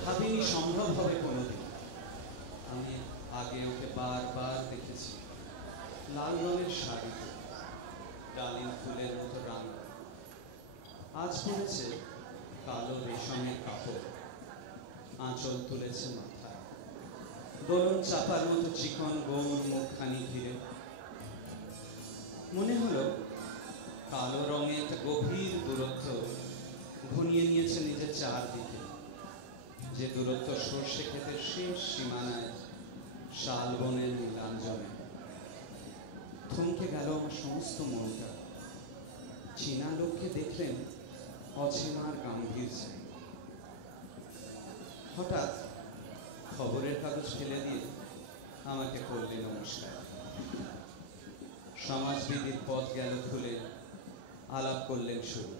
ভাবিনি সম্ভব হবে কোনোদিন। আমি আগে ওকে বারবার দেখেছি লাল রঙের শাড়িতে, ডালিম ফুলের মতো রাঙ। আজ পড়েছে কালো রেশমের কাপড়, আঁচল তুলেছে মাথায়, দোলন চাপার মতো চিকন গৌর মুখখানি ঘিরে। মনে হলো কালো রঙে একটা গভীর দূরত্ব ঘনিয়ে নিয়েছে নিজের চারদিকে, যে দূরত্ব সর্ষে ক্ষেতের শেষ সীমানায় শালবনের নীলাঞ্জনে। থমকে গেল আমার সমস্ত মনটা। চীনা লোককে দেখলেন অচেনার গাম্ভীর্যে। হঠাৎ খবরের কাগজ ফেলে দিয়ে আমাকে করলেন নমস্কার। সমাজবিধির পথ গেল খুলে, আলাপ করলেন শুরু।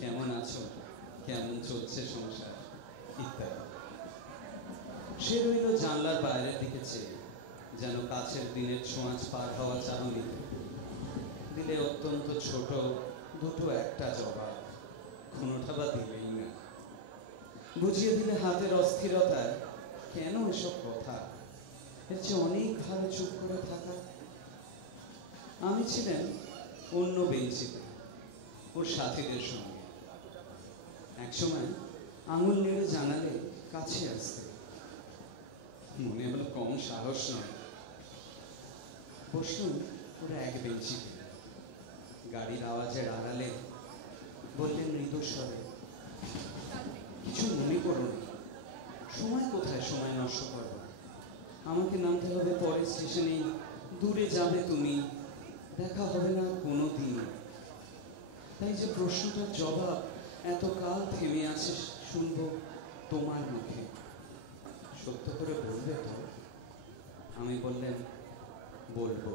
কেমন আছো, কেমন চলছে সংসার ইত্যাদি। সে রইল জানলার বাইরের দিকে চেয়ে, যেন কাছের দিনের ছোঁয়াচ পার হওয়া চাহনিতে। দিলে অত্যন্ত ছোট দুটো একটা জবাব, কোনোটা বা দিলেই না। বুঝিয়ে দিলে হাতের অস্থিরতায় কেন এসব কথা, এর চেয়ে অনেক ভালো চুপ করে থাকা। আমি ছিলেন অন্য বেঞ্চিতে ওর সাথীদের সঙ্গে। একসময় আঙুল নেড়ে জানালে কাছে আসতে, মনে হলো কম সাহস নয়। বসলুন ওরা এক বেঞ্চিতে। গাড়ির আওয়াজের আড়ালে বললেন মৃদু স্বরে, কিছু মনে করো না, সময় কোথায় সময় নষ্ট করো। আমাকে নামতে হবে পরের স্টেশনেই, দূরে যাবে তুমি, দেখা হবে না কোনো দিন। তাই যে প্রশ্নটার জবাব এতকাল থেমে আছে, শুনবো তোমার মুখে। সত্য করে বলবে তো? আমি বললেন বলবো।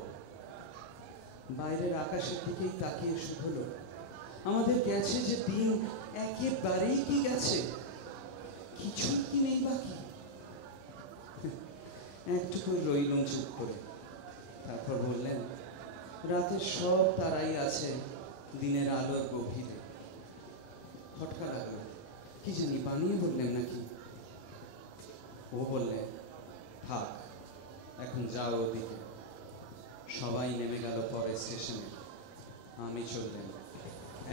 বাইরের আকাশের দিকেই তাকিয়ে শুধলো, আমাদের গেছে যে দিন একেবারেই কি গেছে, কিছুই কি নেই বাকি। একটুকু রইলুম চুপ করে। তারপর বললেন, রাতের সব তারাই আছে দিনের আলোর গভীরে। খটকা লাগলো, কি জানি বানিয়ে বললেন নাকি। ও বললেন, থাক এখন যাও ওদিকে। সবাই নেমে গেল পরের স্টেশনে, আমি চললেন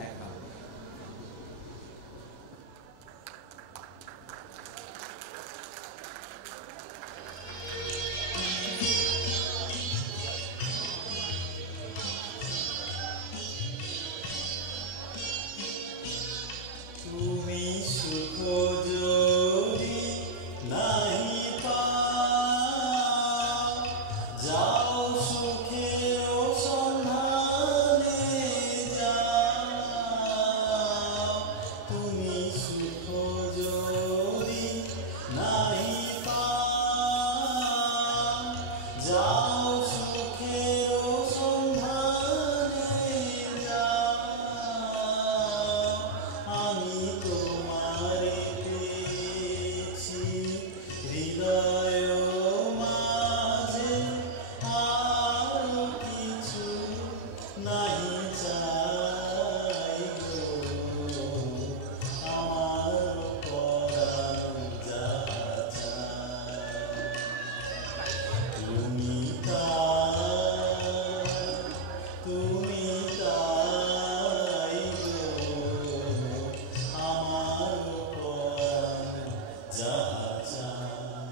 একা। তুমি সুখ যদি নাই পাও, যাও সুখের সন্ধানে যাও। তুমি সুখ যদি নাই পাও, যাও সুখের সন্ধানে যাও। আমি তোমারে পেয়েছি হৃদয় মাঝে, আর কিছু নাই চাই গো। আমার পরাণ যা চায়, তুমি তাই গো। আমার পরাণ যা চায়।